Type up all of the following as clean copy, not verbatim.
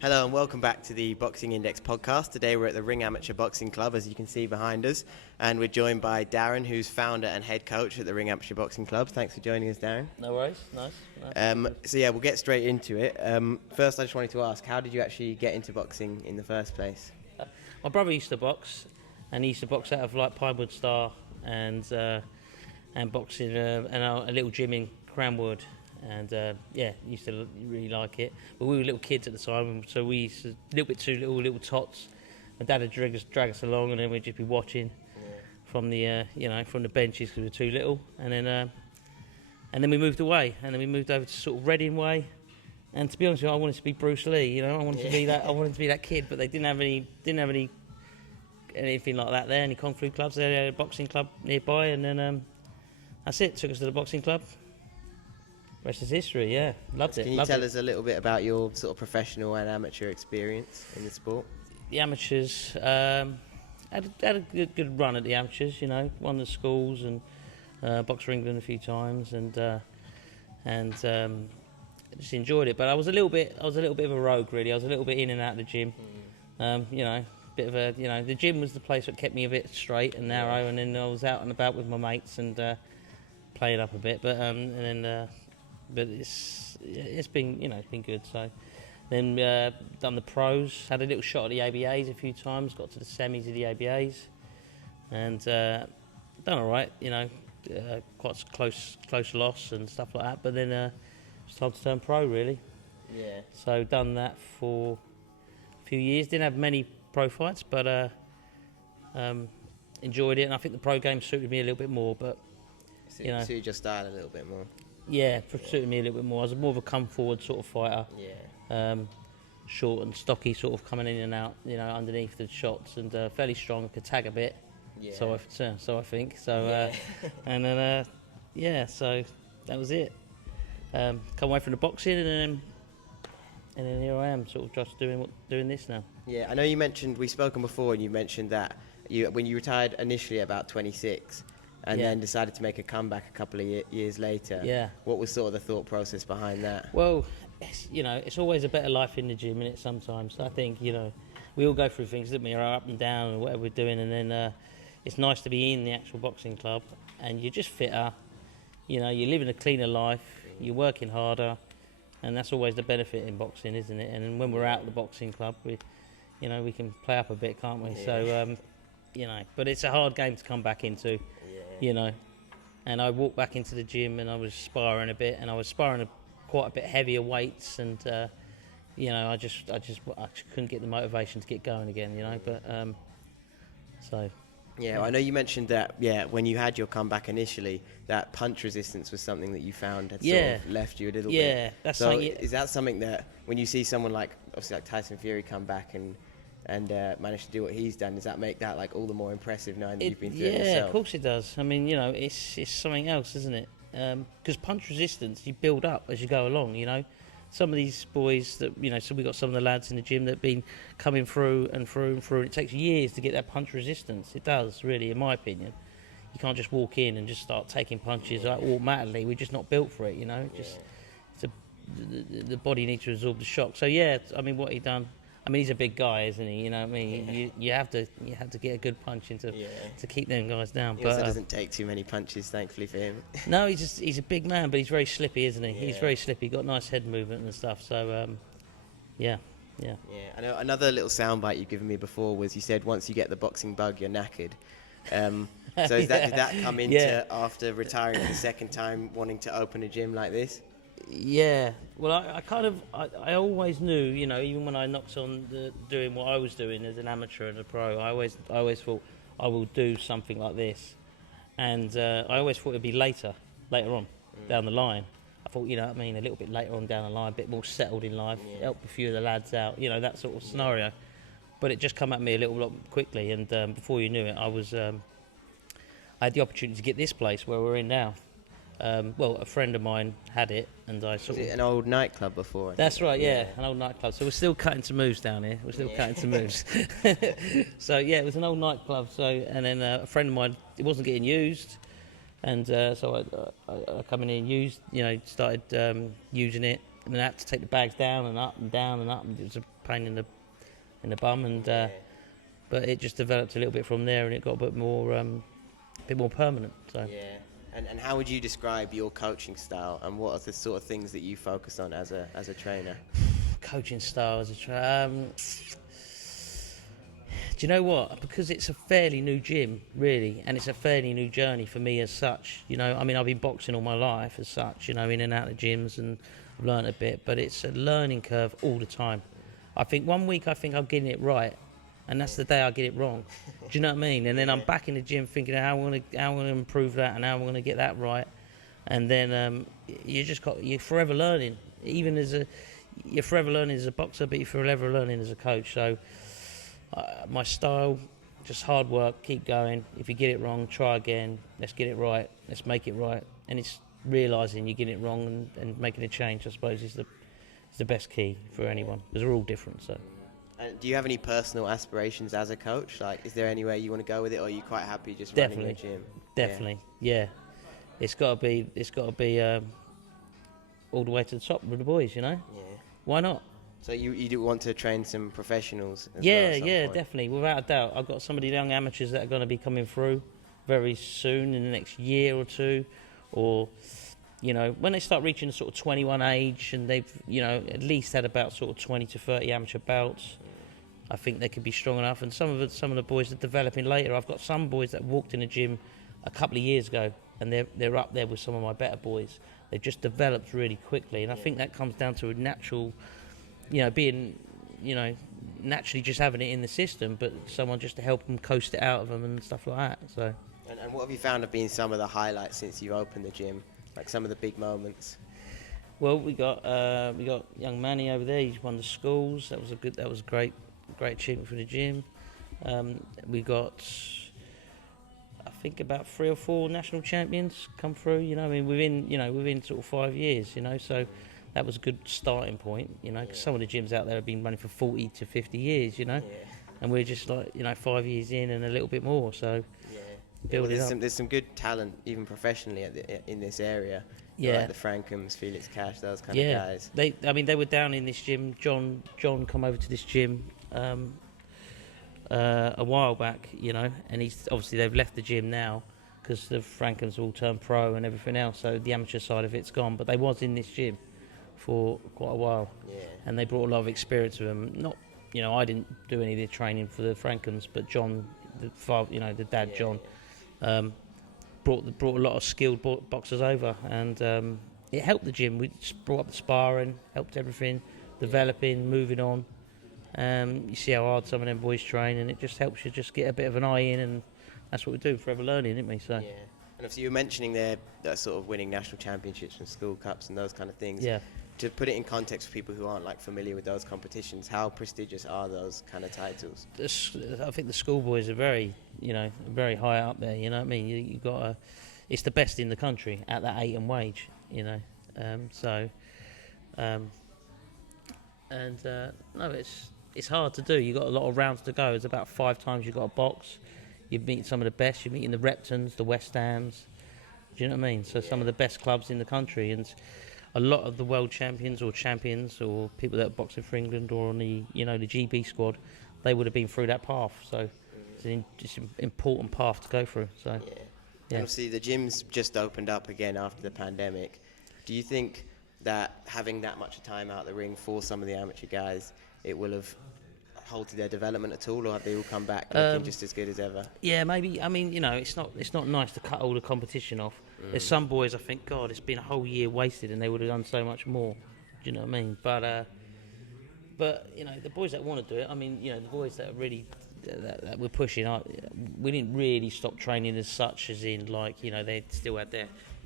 Hello and welcome back to the Boxing Index podcast. Today we're at the Ring Amateur Boxing Club, as you can see behind us, and we're joined by Darren, who's founder and head coach at the Ring Amateur Boxing Club. Thanks for joining us, Darren. No worries, nice. We'll get straight into it. First, I just wanted to ask, how did you actually get into boxing in the first place? My brother used to box, and he used to box out of like Pinewood Star and boxing and a little gym in Cranwood. And used to really like it. But we were little kids at the time, so we used to, a little bit too little tots. My dad would drag us along, and then we'd just be watching from the from the benches because we were too little. And then we moved away, and then we moved over to sort of Reading way. And to be honest with you, I wanted to be Bruce Lee. I wanted to be that. I wanted to be that kid, but they didn't have anything like that there. Any kung fu clubs? They had a boxing club nearby, and then that's it. Took us to the boxing club. Rest is history, yeah. Loved it. Can you tell us a little bit about your sort of professional and amateur experience in the sport? The amateurs, had a good run at the amateurs, won the schools and boxed for England a few times and just enjoyed it. But I was a little bit of a rogue, really. I was a little bit in and out of the gym. Bit of a, the gym was the place that kept me a bit straight and narrow, and then I was out and about with my mates and playing up a bit. But it's been been good. So then done the pros, had a little shot at the ABAs a few times, got to the semis of the ABAs, and done all right. Quite close loss and stuff like that. But then it's time to turn pro, really. Yeah. So done that for a few years. Didn't have many pro fights, but enjoyed it, and I think the pro game suited me a little bit more. But suited your style a little bit more. Yeah, suited me a little bit more. I was more of a come-forward sort of fighter. Yeah. Short and stocky, sort of coming in and out, underneath the shots, and fairly strong. I could tag a bit. Yeah. So I think. So yeah. And then so that was it. Come away from the boxing, and then here I am, sort of just doing this now. Yeah, I know you mentioned, we've spoken before, and you mentioned that when you retired initially at about 26. And then decided to make a comeback a couple of years later. Yeah. What was sort of the thought process behind that? Well, it's always a better life in the gym, innit, sometimes. I think, we all go through things, don't we? We're up and down and whatever we're doing. And then it's nice to be in the actual boxing club. And you're just fitter. You're living a cleaner life. You're working harder. And that's always the benefit in boxing, isn't it? And when we're out at the boxing club, we can play up a bit, can't we? Yeah. So, but it's a hard game to come back into. And I walked back into the gym and I was sparring a bit, and I was sparring quite a bit heavier weights, and I just couldn't get the motivation to get going again, but so. Yeah, I know you mentioned that. Yeah, when you had your comeback initially, that punch resistance was something that you found had sort of left you a little bit. Yeah, that's so. Is that something that when you see someone like Tyson Fury come back and managed to do what he's done, does that make that like all the more impressive knowing that you've been through it yourself? Yeah, of course it does. I mean, it's something else, isn't it? Because punch resistance, you build up as you go along, Some of these boys that, so we got some of the lads in the gym that have been coming through and through and through, and it takes years to get that punch resistance. It does, really, in my opinion. You can't just walk in and just start taking punches like automatically. We're just not built for it, the body needs to absorb the shock. So, what he done, he's a big guy, isn't he? You have to get a good punch to keep them guys down. He also doesn't take too many punches, thankfully for him. No, he's a big man, but he's very slippy, isn't he? Yeah. He's very slippy. Got nice head movement and stuff. So, yeah. Yeah, I know another little soundbite you've given me before was you said once you get the boxing bug, you're knackered. So did that come into after retiring for the second time, wanting to open a gym like this? Yeah, well, I always knew, even when I knocked on doing what I was doing as an amateur and a pro, I always thought I will do something like this, and I always thought it'd be later on down the line. I thought, a little bit later on down the line, a bit more settled in life, help a few of the lads out, that sort of scenario. But it just come at me a little lot quickly, and before you knew it, I had the opportunity to get this place where we're in now. A friend of mine had it, and I sort of... Was it an old nightclub before? That's right, yeah, an old nightclub. So we're still cutting some moves down here. So, it was an old nightclub. So, and then a friend of mine, it wasn't getting used, and so I come in and started using it, and then I had to take the bags down and up and down and up, and it was a pain in the bum, and but it just developed a little bit from there, and it got a bit more permanent. So And how would you describe your coaching style, and what are the sort of things that you focus on as a trainer? Coaching style as a trainer. Do you know what? Because it's a fairly new gym, really, and it's a fairly new journey for me as such. You know, I mean, I've been boxing all my life as such, you know, in and out of gyms, and I've learned a bit, but it's a learning curve all the time. I think one week I'm getting it right, and that's the day I get it wrong. Do you know what I mean? And then I'm back in the gym thinking how I'm going to improve that and how I'm going to get that right. And then you're forever learning. You're forever learning as a boxer, but you're forever learning as a coach. So my style, just hard work, keep going. If you get it wrong, try again. Let's get it right. Let's make it right. And it's realising you get it wrong and making a change, I suppose, is the best key for anyone, because we're all different. So. Do you have any personal aspirations as a coach? Like, is there anywhere you want to go with it, or are you quite happy just running the gym? Definitely, yeah. It's got to be all the way to the top with the boys, you know. Yeah. Why not? So you do want to train some professionals? As Yeah, well at some point? definitely, without a doubt. I've got some of the young amateurs that are going to be coming through very soon in the next year or two, or you know, when they start reaching the sort of 21 age and they've, you know, at least had about sort of 20 to 30 amateur bouts, I think they could be strong enough. And some of the boys are developing later. I've got some boys that walked in the gym a couple of years ago, and they're up there with some of my better boys. They've just developed really quickly, and I think that comes down to a natural, you know, being, you know, naturally just having it in the system, but someone just to help them coast it out of them and stuff like that. So. And what have you found have been some of the highlights since you opened the gym? Like some of the big moments. Well, we got young Manny over there. He's won the schools. That was a great achievement for the gym. We got, I think, about 3 or 4 national champions come through. You know, I mean, within sort of 5 years. You know, so that was a good starting point. You know, because some of the gyms out there have been running for 40 to 50 years. You know, and we're just like, you know, 5 years in and a little bit more. So. Well, there's some good talent, even professionally, in this area. Yeah, like the Frankums, Felix Cash, those kind of guys. They were down in this gym. John come over to this gym a while back, you know, and they've left the gym now because the Frankums all turned pro and everything else. So the amateur side of it's gone, but they was in this gym for quite a while, and they brought a lot of experience with them. Not, you know, I didn't do any of the training for the Frankums, but John, the father, you know, the dad, John. Brought a lot of skilled boxers over, and it helped the gym. We just brought up the sparring, helped everything, developing, moving on. You see how hard some of them boys train, and it just helps you just get a bit of an eye in, and that's what we do, forever learning, isn't we? So. Yeah. And obviously you were mentioning there that sort of winning national championships and school cups and those kind of things. Yeah. To put it in context for people who aren't like familiar with those competitions, how prestigious are those kind of titles? I think the schoolboys are very high up there. You know what I mean? You got it's the best in the country at that 8 wage. You know, no, it's hard to do. You got a lot of rounds to go. It's about 5 times you got to box. You meet some of the best. You meet in the Reptons, the West Hams. Do you know what I mean? So some of the best clubs in the country, and a lot of the world champions or people that are boxing for England or on the GB squad, they would have been through that path. So it's an important path to go through. So And obviously the gym's just opened up again after the pandemic. Do you think that having that much time out the ring for some of the amateur guys, it will have halted their development at all, or have they all come back looking just as good as ever? Yeah, maybe. I mean, you know, it's not nice to cut all the competition off. There's some boys I think, God, it's been a whole year wasted, and they would have done so much more. Do you know what I mean? But you know, the boys that want to do it, I mean, you know, the boys that are really that we're pushing, we didn't really stop training as such, as in like, you know, they still had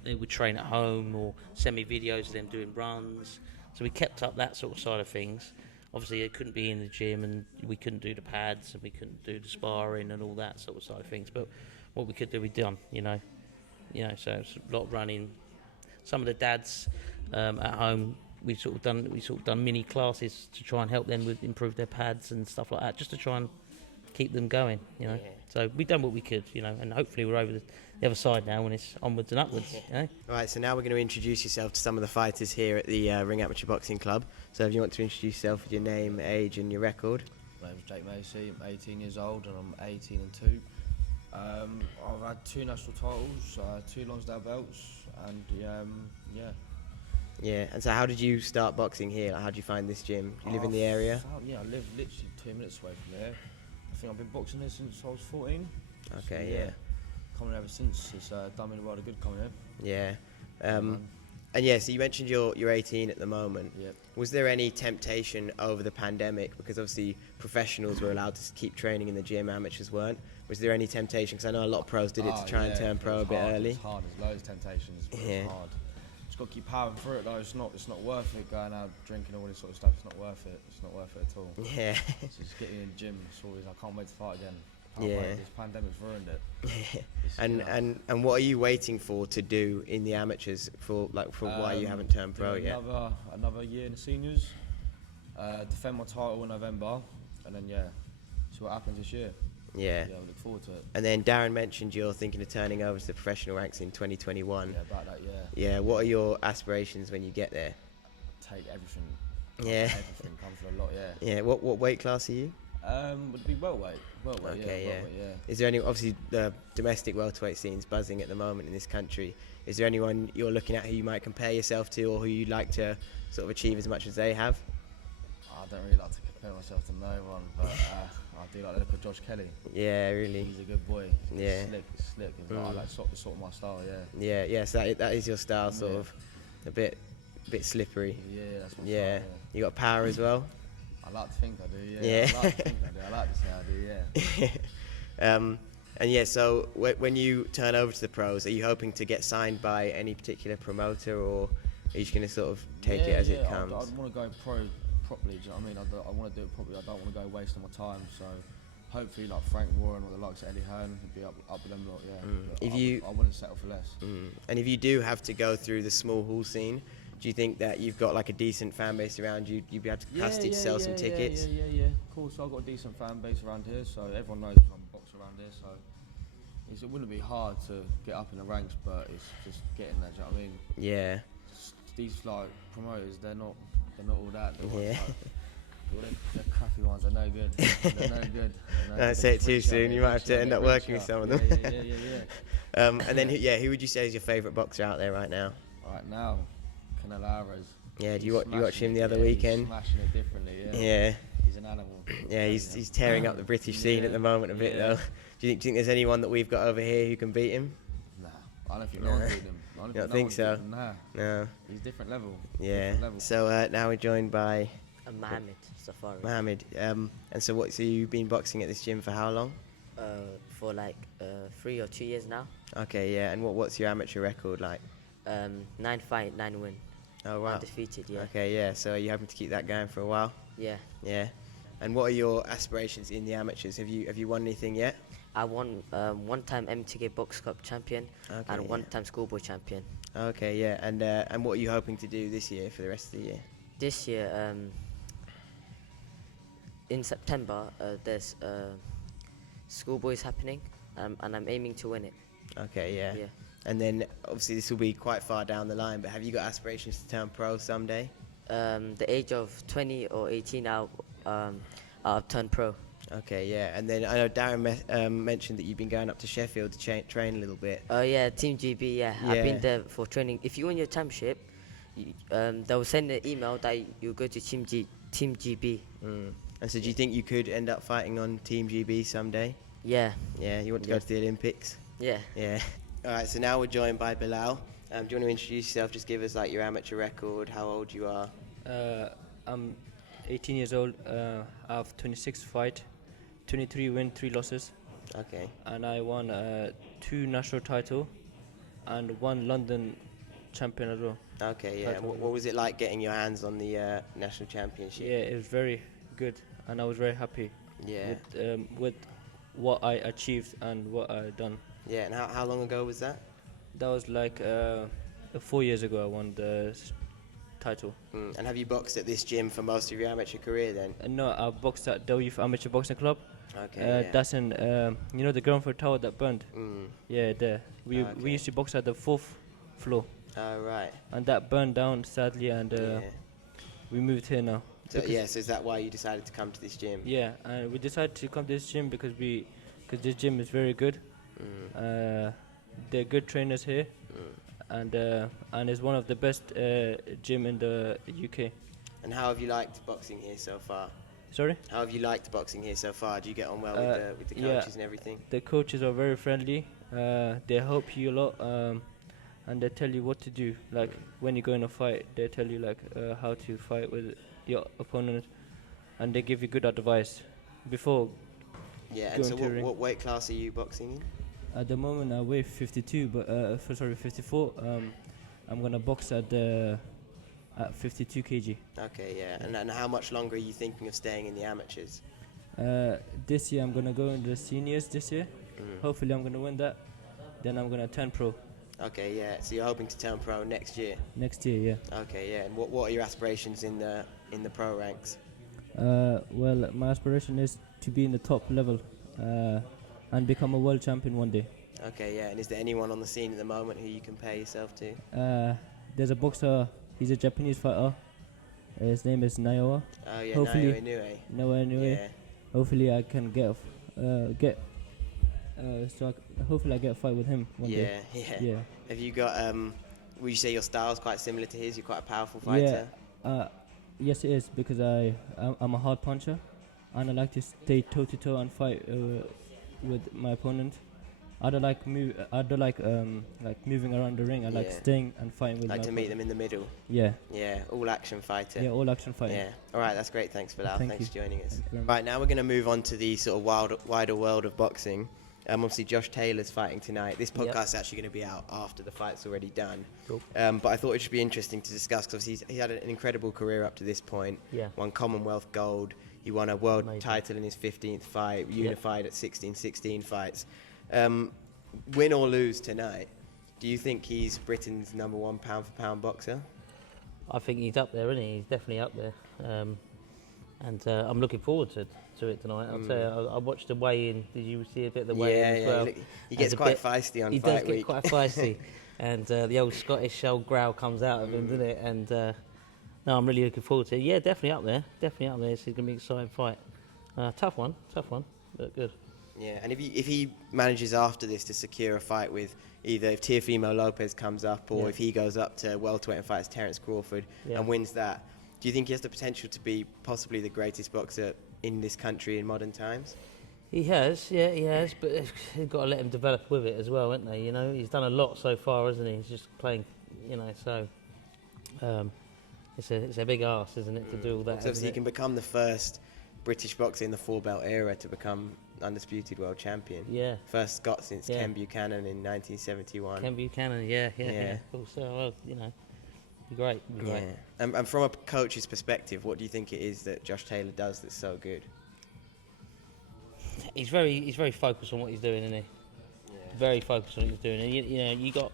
they would train at home or send me videos of them doing runs. So we kept up that sort of side of things. Obviously, they couldn't be in the gym, and we couldn't do the pads, and we couldn't do the sparring and all that sort of side of things. But what we could do, we done. You know. So it's a lot of running. Some of the dads at home, we sort of done mini classes to try and help them improve their pads and stuff like that, just to try and keep them going. You know, Yeah. so we've done what we could. You know, and hopefully we're over the other side now, when it's onwards and upwards. You know? All right, so now we're going to introduce yourself to some of the fighters here at the Ring Amateur Boxing Club. So if you want to introduce yourself with your name, age and your record. My name's Jake Macy, I'm 18 years old and I'm 18 and 2. I've had 2 national titles, 2 Lonsdale belts, and yeah. Yeah, and so how did you start boxing here? Like, how did you find this gym? Do you live in the area? Yeah, I live literally 2 minutes away from here. I think I've been boxing here since I was 14. Okay, so, yeah. Coming ever since. It's done me a world of good coming here. Yeah. And yeah, so you mentioned you're 18 at the moment. Yep. Was there any temptation over the pandemic? Because obviously professionals were allowed to keep training in the gym, amateurs weren't. Was there any temptation? Because I know a lot of pros did it to try and turn pro a bit early. It's hard, there's loads of temptations, but it's hard. Just got to keep powering through it though, it's not worth it going out drinking all this sort of stuff, it's not worth it. It's not worth it at all. Yeah. So just getting in the gym, it's always, I can't wait to fight again. This pandemic's ruined it. And what are you waiting for to do in the amateurs for why you haven't turned pro yet? Another year in the seniors, defend my title in November, and then see what happens this year. Yeah. I look forward to it. And then Darren mentioned you're thinking of turning over to the professional ranks in 2021. Yeah, about that, Yeah, what are your aspirations when you get there? Take everything. Yeah. Everything comes with a lot, Yeah, what weight class are you? Would be welterweight. Okay, welterweight, yeah. Is there any, obviously the domestic welterweight scene's buzzing at the moment in this country. Is there anyone you're looking at who you might compare yourself to, or who you'd like to sort of achieve as much as they have? I don't really like to compare myself to no one, but I do like to look at Josh Kelly. Yeah, really. He's a good boy. He's slick. He's like, I like sort of my style, Yeah, so that is your style, sort of a bit slippery. Yeah, that's my style, yeah. You got power as well? I like to think I do, yeah. I like to think I do. I like to say I do, yeah. And yeah, so when you turn over to the pros, are you hoping to get signed by any particular promoter, or are you just going to sort of take it as it comes? I'd want to go pro properly, do you know what I mean? I want to do it properly. I don't want to go wasting my time, so hopefully like Frank Warren or the likes of Eddie Hearn would be up with them lot, yeah. I wouldn't settle for less. And if you do have to go through the small hall scene, do you think that you've got like a decent fan base around you? You'd be able to capacity to sell some tickets? Yeah. Of course, I've got a decent fan base around here, so everyone knows I'm a boxer around here, so it wouldn't be hard to get up in the ranks, but it's just getting there, do you know what I mean? Yeah. These like promoters, they're not all that. The crappy ones are no good. They're no good. Don't say it too soon. You might have to end up working with some of them. Yeah. And then who would you say is your favourite boxer out there right now? Right now, Linares. Yeah. Do you watch him the other weekend? He's smashing it differently. Yeah. He's an animal. Yeah, he's tearing up the British scene at the moment a bit though. Do you think there's anyone that we've got over here who can beat him? Nah, I don't think no one can beat him. You don't think so? Nah. No. He's different level. Yeah. So now we're joined by Mohammed Safari. Mohammed. And so you've been boxing at this gym for how long? For like 3 or 2 years now. Okay, yeah. And what's your amateur record like? 9 fight, 9 win. Oh wow. Undefeated, yeah. Okay, yeah. So are you hoping to keep that going for a while? Yeah. Yeah. And what are your aspirations in the amateurs? Have you won anything yet? I won 1-time MTK Box Cup champion and 1-time schoolboy champion. Okay, yeah. And what are you hoping to do this year for the rest of the year? This year, in September, there's schoolboys happening, and I'm aiming to win it. Okay, yeah. Yeah. And then obviously this will be quite far down the line, but have you got aspirations to turn pro someday? The age of 20 or 18, I'll turn pro. Okay, yeah. And then I know Darren mentioned that you've been going up to Sheffield to train a little bit. Oh yeah, Team GB, yeah. I've been there for training. If you win your championship, they'll send an email that you go to Team GB. And so do you think you could end up fighting on Team GB someday? Yeah. Yeah, you want to go to the Olympics? Yeah. Yeah. All right, so now we're joined by Bilal. Do you want to introduce yourself? Just give us like your amateur record, how old you are. I'm 18 years old. I have 26 fights, 23 win, 3 losses. Okay. And I won 2 national title and 1 London champion as well. Okay, yeah. What was it like getting your hands on the national championship? Yeah, it was very good, and I was very happy. Yeah. With what I achieved and what I done. Yeah, and how long ago was that? That was like 4 years ago. I won the title. And have you boxed at this gym for most of your amateur career then? No, I boxed at the Youth Amateur Boxing Club. Okay. That's in, you know, the ground floor tower that burned. Yeah, there. We used to box at the 4th floor. Oh, right. And that burned down sadly, and we moved here now. So so is that why you decided to come to this gym? Yeah, and we decided to come to this gym because this gym is very good. They're good trainers here, and it's one of the best gym in the UK. And how have you liked boxing here so far? Sorry? How have you liked boxing here so far? Do you get on well with the coaches and everything? The coaches are very friendly. They help you a lot, and they tell you what to do. Like when you go in a fight, they tell you like how to fight with your opponent, and they give you good advice before. Yeah, and so what weight class are you boxing in? At the moment I weigh 52, but 54. I'm gonna box at 52 kg. Okay, yeah. And how much longer are you thinking of staying in the amateurs? This year I'm gonna go in the seniors this year. Hopefully I'm gonna win that. Then I'm gonna turn pro. Okay, yeah. So you're hoping to turn pro next year? Next year, yeah. Okay, yeah. And what are your aspirations in the pro ranks? Well, my aspiration is to be in the top level and become a world champion one day. Okay, yeah. And is there anyone on the scene at the moment who you compare yourself to? There's a boxer. He's a Japanese fighter. His name is Naoya. Oh yeah, Hopefully, Naoya Inoue. Yeah. Hopefully I can hopefully I get a fight with him one day. Yeah. Have you got? Would you say your style's quite similar to his? You're quite a powerful fighter. Yeah. Yes, it is because I'm a hard puncher, and I like to stay toe to toe and fight with my opponent. I don't like moving around the ring. I like staying and fighting with. Like to meet them in the middle. Yeah. Yeah, all action fighter. Yeah, all action fighting. Yeah. All right, that's great. Thanks for that. Thanks for joining us. Right, right, now we're going to move on to the sort of wider world of boxing. Obviously, Josh Taylor's fighting tonight. This podcast is actually going to be out after the fight's already done. Cool. But I thought it should be interesting to discuss because he had an incredible career up to this point. Yeah. Won Commonwealth gold. He won a world title in his 15th fight. Unified at 16 fights. Win or lose tonight, do you think he's Britain's number one pound for pound boxer? I think he's up there, isn't he? He's definitely up there. And I'm looking forward to it tonight. I'll tell you, I watched the weigh-in. Did you see a bit of the weigh-in as well? He gets quite feisty on fight week. He does get quite feisty. And the old Scottish old growl comes out of him, doesn't it? And no, I'm really looking forward to it. Yeah, definitely up there. It's going to be an exciting fight. Tough one, but good. Yeah, and if he manages after this to secure a fight with either if Teofimo Lopez comes up or if he goes up to welterweight and fights Terence Crawford and wins that, do you think he has the potential to be possibly the greatest boxer in this country in modern times? He has, but you've got to let him develop with it as well, haven't they? You know, he's done a lot so far, hasn't he? He's just playing, so it's a big ask, isn't it, to do all that? So obviously he can become the first British boxer in the four-belt era to become undisputed world champion. Yeah. First Scot since Ken Buchanan in 1971. Ken Buchanan, yeah. Cool. So, well, great. Yeah. And from a coach's perspective, what do you think it is that Josh Taylor does that's so good? He's very focused on what he's doing, isn't he? Yeah. Very focused on what he's doing. And you got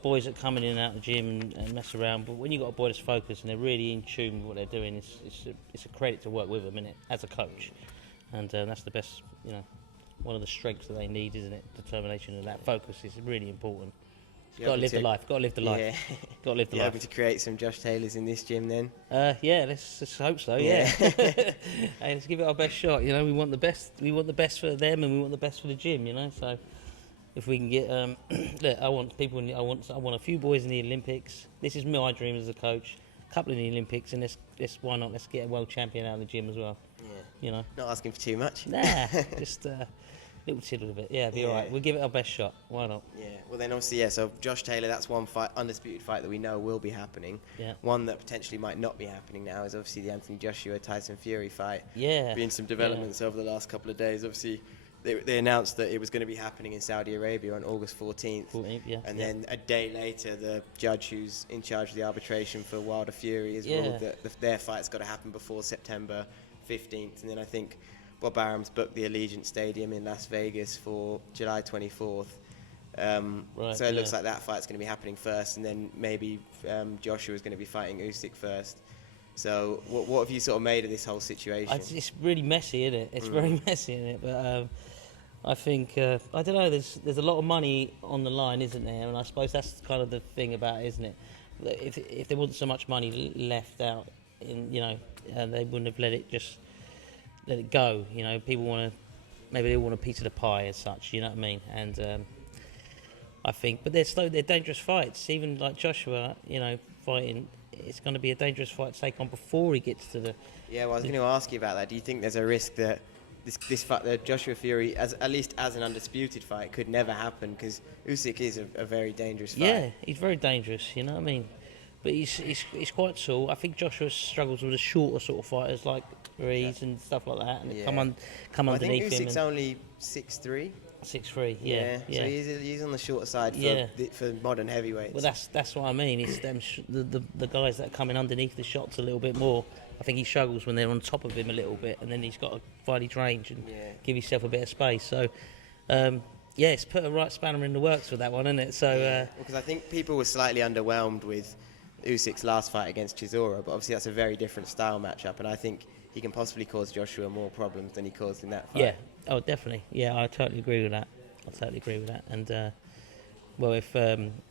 boys that come in and out of the gym and mess around, but when you got a boy that's focused and they're really in tune with what they're doing, it's a credit to work with them, isn't it? As a coach, and that's the best. One of the strengths that they need, isn't it? Determination and that focus is really important. Got to live the life. Got to live the life. Yeah. Got to live the life. Hoping to create some Josh Taylors in this gym then? Let's hope so. Yeah. Hey, let's give it our best shot. We want the best. We want the best for them, and we want the best for the gym. So if we can get, look, I want a few boys in the Olympics. This is my dream as a coach. A couple in the Olympics, and let's why not? Let's get a world champion out of the gym as well. Yeah. Not asking for too much. Nah, just little tiddle of it. Yeah, be all right. We'll give it our best shot. Why not? Yeah. Well, then obviously, so Josh Taylor, that's one fight, undisputed fight that we know will be happening. Yeah. One that potentially might not be happening now is obviously the Anthony Joshua Tyson Fury fight. Yeah. Been some developments over the last couple of days. Obviously, they announced that it was going to be happening in Saudi Arabia on August 14th. And then a day later, the judge who's in charge of the arbitration for Wilder Fury has ruled that their fight's got to happen before September 15th. And then I think Bob Arum's booked the Allegiant Stadium in Las Vegas for July 24th. So it looks like that fight's going to be happening first, and then maybe Joshua's going to be fighting Usyk first. So what have you sort of made of this whole situation? It's really messy, isn't it? It's very messy, isn't it? But I think I don't know. There's a lot of money on the line, isn't there? And I suppose that's kind of the thing about it, isn't it? If there wasn't so much money left out, they wouldn't have let it go. You know, people maybe they want a piece of the pie as such. You know what I mean? And I think, but they're dangerous fights. Even like Joshua, fighting. It's going to be a dangerous fight to take on before he gets to the. Yeah, well, I was going to ask you about that. Do you think there's a risk that this fight, the Joshua Fury, at least as an undisputed fight, could never happen? Because Usyk is a very dangerous fight. Yeah, he's very dangerous. You know what I mean? But he's quite tall. I think Joshua struggles with the shorter sort of fighters like Rees and stuff like that, and come underneath him. I think Usyk's only 6'3". 6'3", yeah. So he's on the shorter side for modern heavyweights. Well, that's what I mean. It's them the guys that are coming underneath the shots a little bit more. I think he struggles when they're on top of him a little bit, and then he's got to find his range and give himself a bit of space. So, it's put a right spanner in the works for that one, isn't it? So, because I think people were slightly underwhelmed with Usyk's last fight against Chisora, but obviously that's a very different style matchup, and I think he can possibly cause Joshua more problems than he caused in that fight. Yeah. Oh, definitely. Yeah, I totally agree with that. And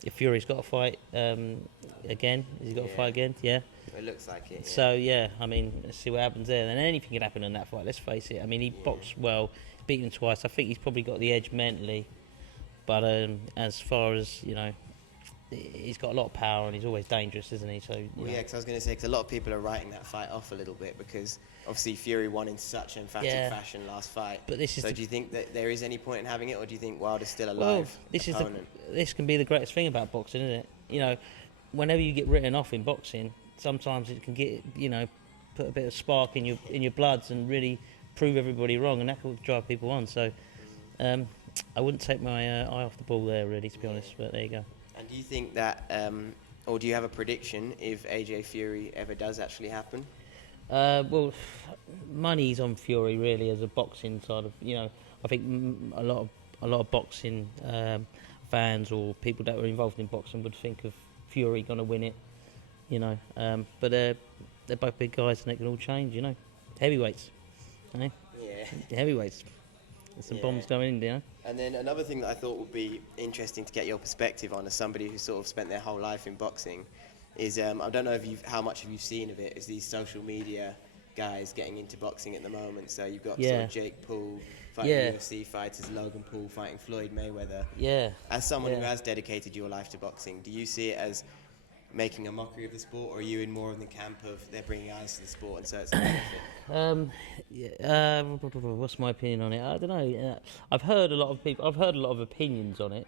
if Fury's got to fight again, has he got to fight again? Yeah. It looks like it. Yeah. So I mean, let's see what happens there. And anything can happen in that fight. Let's face it. I mean, he boxed well, beaten him twice. I think he's probably got the edge mentally. But as far as he's got a lot of power and he's always dangerous, isn't he? So because I was going to say, because a lot of people are writing that fight off a little bit because obviously Fury won in such emphatic fashion last fight. But do you think that there is any point in having it, or do you think Wilder's still a live opponent? This can be the greatest thing about boxing, isn't it? Whenever you get written off in boxing, sometimes it can get put a bit of spark in your bloods and really prove everybody wrong, and that could drive people on. So I wouldn't take my eye off the ball there, really, to be honest. But there you go. And do you think that, or do you have a prediction if AJ Fury ever does actually happen? Well, money's on Fury really as a boxing side of. I think a lot of boxing fans or people that were involved in boxing would think of Fury going to win it. But they're both big guys and it can all change. Heavyweights. Yeah. Heavyweights. There's some bombs going in, And then another thing that I thought would be interesting to get your perspective on as somebody who sort of spent their whole life in boxing is, I don't know how much have you seen of it, is these social media guys getting into boxing at the moment. So you've got sort of Jake Paul fighting UFC fighters, Logan Paul fighting Floyd Mayweather. Yeah. As someone who has dedicated your life to boxing, do you see it as making a mockery of the sport, or are you in more of the camp of they're bringing eyes to the sport and so it's a benefit? What's my opinion on it? I don't know. I've heard a lot of opinions on it.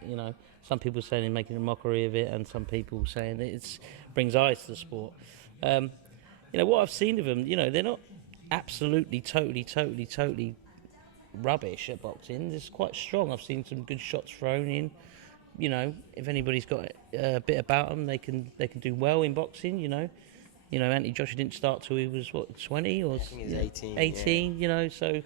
Some people saying they're making a mockery of it, and some people saying that it brings eyes to the sport. What I've seen of them, they're not absolutely, totally rubbish at boxing. It's quite strong. I've seen some good shots thrown in. If anybody's got a bit about them, they can do well in boxing. Anthony Joshua didn't start till he was 20 or I think he was 18. 18, so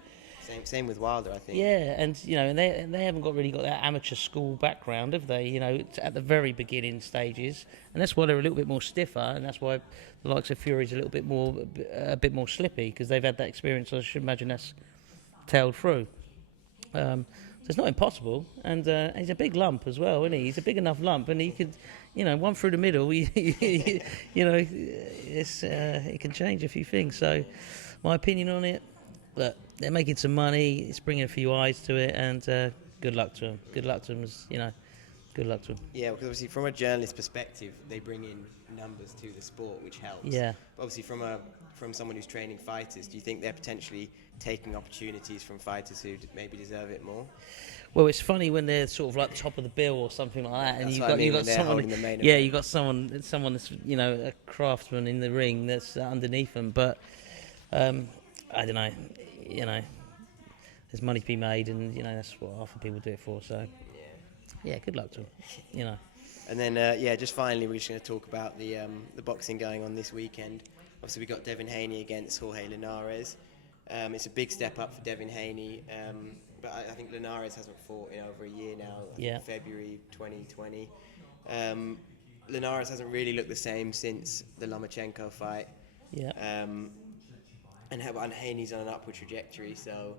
same with Wilder, I think. Yeah, and they haven't really got that amateur school background, have they? It's at the very beginning stages, and that's why they're a little bit more stiffer, and that's why the likes of Fury's a bit more slippy because they've had that experience. So I should imagine that's tailed through. So it's not impossible, and he's a big lump as well, isn't he? He's a big enough lump, and he could, one through the middle, it can change a few things. So, my opinion on it, look, they're making some money, it's bringing a few eyes to it, and good luck to them. Good luck to them, good luck to them. Yeah, because obviously from a journalist perspective, they bring in numbers to the sport, which helps. Yeah. But obviously from someone who's training fighters, do you think they're potentially taking opportunities from fighters who maybe deserve it more? Well, it's funny when they're sort of like top of the bill or something like that, and you've got someone, you got someone that's a craftsman in the ring that's underneath them. But I don't know, there's money to be made, and that's what half the people do it for. So yeah, good luck to them. And then just finally, we're just going to talk about the boxing going on this weekend. Obviously, we got Devin Haney against Jorge Linares. It's a big step up for Devin Haney, but I think Linares hasn't fought in over a year now. I think February 2020. Linares hasn't really looked the same since the Lomachenko fight. Yeah. And Haney's on an upward trajectory. So,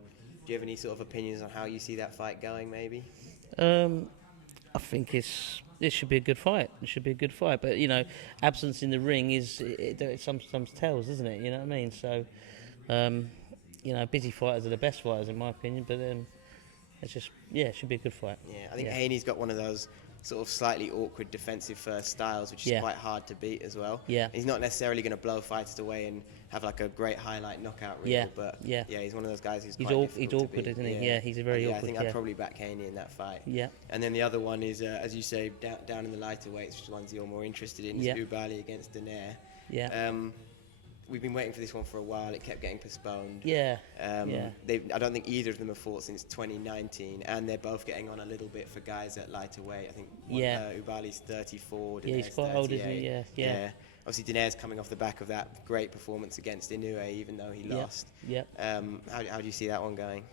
do you have any sort of opinions on how you see that fight going? Maybe. I think it should be a good fight. It should be a good fight, but absence in the ring it sometimes tells, isn't it? You know what I mean? So, busy fighters are the best fighters in my opinion. But it's just it should be a good fight. Yeah, I think Haney's got one of those sort of slightly awkward defensive first styles, which is quite hard to beat as well. Yeah. He's not necessarily going to blow fighters away and have like a great highlight knockout reel, but he's one of those guys who's he's awkward, isn't he? Yeah, he's a very awkward. I think I'd probably back Haney in that fight. Yeah. And then the other one is, as you say, down in the lighter weights, which is the ones you're more interested in, is Ubali against Linares. Yeah. We've been waiting for this one for a while. It kept getting postponed. Yeah. I don't think either of them have fought since 2019, and they're both getting on a little bit for guys at lighter weight. I think Ubali's 34. Yeah, he's quite old, isn't he? Yeah. Obviously, Linares coming off the back of that great performance against Inoue, even though he lost. Yeah. How do you see that one going?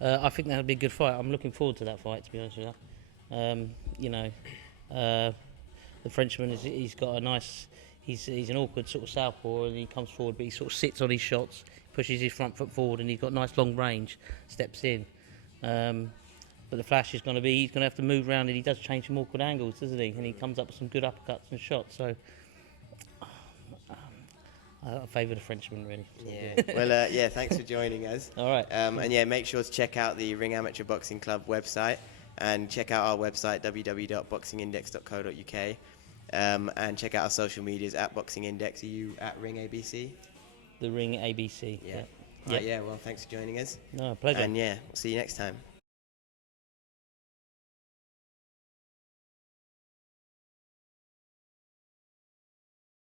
I think that'll be a good fight. I'm looking forward to that fight, to be honest with you. The Frenchman he's got a nice. He's an awkward sort of southpaw, and he comes forward, but he sort of sits on his shots, pushes his front foot forward, and he's got nice long range, steps in. But the flash is going to be, he's going to have to move around, and he does change from awkward angles, doesn't he? And he comes up with some good uppercuts and shots. So I favour the Frenchman, really. Yeah. Well, thanks for joining us. All right. And make sure to check out the Ring Amateur Boxing Club website, and check out our website, www.boxingindex.co.uk. And check out our social medias at Boxing Index. Are you at Ring ABC? The Ring ABC. Yeah. Well, thanks for joining us. No, pleasure. And we'll see you next time.